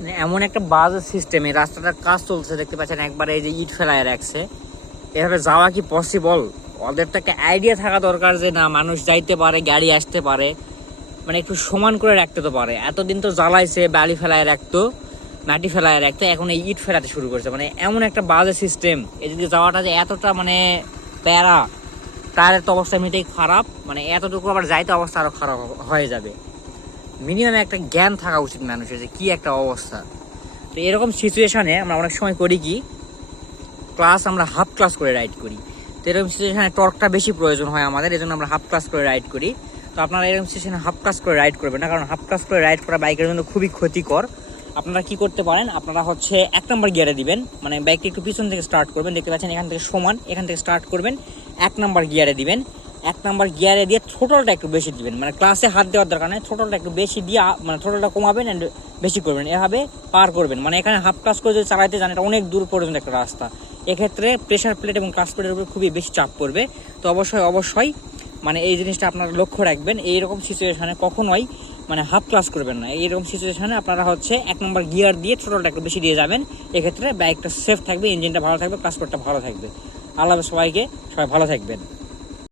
মানে এমন একটা বাজে সিস্টেম, এই রাস্তাটার কাজ চলছে দেখতে পাচ্ছেন, একবারে এই যে ইট ফেলায় রাখছে। এভাবে যাওয়া কি পসিবল? ওদের তো একটা আইডিয়া থাকা দরকার যে না, মানুষ যাইতে পারে, গাড়ি আসতে পারে, মানে একটু সমান করে রাখতে তো পারে। এতদিন তো জ্বালাইছে, বালি ফেলায় রাখতো, মাটি ফেলায় রাখতো, এখন এই ইট ফেলাতে শুরু করছে। মানে এমন একটা বাজে সিস্টেম, এদিকে যাওয়াটা যে এতটা মানে প্যারা, টায়ারের তো অবস্থা এমনিতেই খারাপ, মানে এতটুকু আবার যাইতে অবস্থা আরো খারাপ হয়ে যাবে। মিনিমাম একটা জ্ঞান থাকা উচিত মানুষের যে কি একটা অবস্থা। তো এরকম সিচুয়েশনে আমরা অনেক সময় করি কি, ক্লাস আমরা হাফ ক্লাস করে রাইড করি। তো এরকম সিচুয়েশনে টর্কটা বেশি প্রয়োজন হয় আমাদের, এই জন্য আমরা হাফ ক্লাস করে রাইড করি। তো আপনারা এরকম সিচুয়েশনে হাফ ক্লাস করে রাইড করবেন না, কারণ হাফ ক্লাস করে রাইড করা বাইকের জন্য খুবই ক্ষতিকর। আপনারা কি করতে পারেন, আপনারা হচ্ছে 1 নম্বর গিয়ারে দিবেন, মানে বাইকটা একটু পিছন থেকে স্টার্ট করবেন, দেখতে পাচ্ছেন এখান থেকে সমান, এখান থেকে স্টার্ট করবেন, 1 নম্বর গিয়ারে দিবেন। 1 নম্বর গিয়ারে দিয়ে থ্রোটলটা একটু বেশি দিবেন, মানে ক্লাসে হাত দেওয়ার দরকার নেই, থ্রোটলটা একটু বেশি দিয়ে মানে থ্রোটলটা কমাবেন অ্যান্ড বেশি করবেন, এভাবে পার করবেন। মানে এখানে হাফ ক্লাস করে যদি চালাইতে যান, এটা অনেক দূর পর্যন্ত একটা রাস্তা, এক্ষেত্রে প্রেশার প্লেট এবং ক্লাস প্লেটের উপর খুবই বেশি চাপ পড়বে। তো অবশ্যই মানে এই জিনিসটা আপনারা লক্ষ্য রাখবেন, এইরকম সিচুয়েশনে কখনোই মানে হাফ ক্লাস করবেন না। এইরকম সিচুয়েশনে আপনারা হচ্ছে 1 নম্বর গিয়ার দিয়ে থ্রোটলটা একটু বেশি দিয়ে যাবেন, এক্ষেত্রে বাইকটা সেফ থাকবে, ইঞ্জিনটা ভালো থাকবে, ক্লাস প্লেটটা ভালো থাকবে। আল্লাহ সবাইকে, সবাই ভালো থাকবেন।